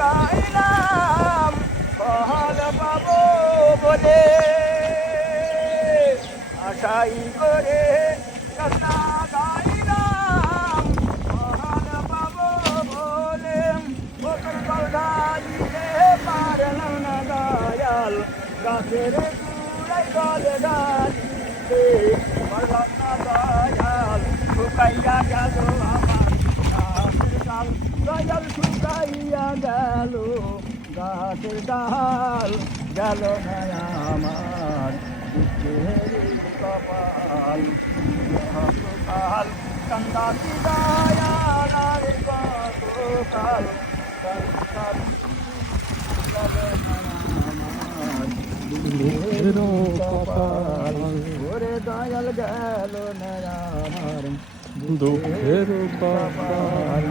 গাইলাম ফল পাবো বলে আশাই করে কান্না গাইলাম ফল পাবো বলে বছর কথা দিতে পারলাম না দয়াল গাছের গুড়াই গলে গালিতে পারলাম না দয়াল শুকাইয়া গেল আমার গাছের ডাল দয়াল শুকাইয়া গেল গাছের ডাল গেল না আমার দুঃখের কপাল কাল কান্দাতি দয়াল আর কতকাল দুঃখের কপাল ওরে দয়াল গেল না আমার দুঃখের কপাল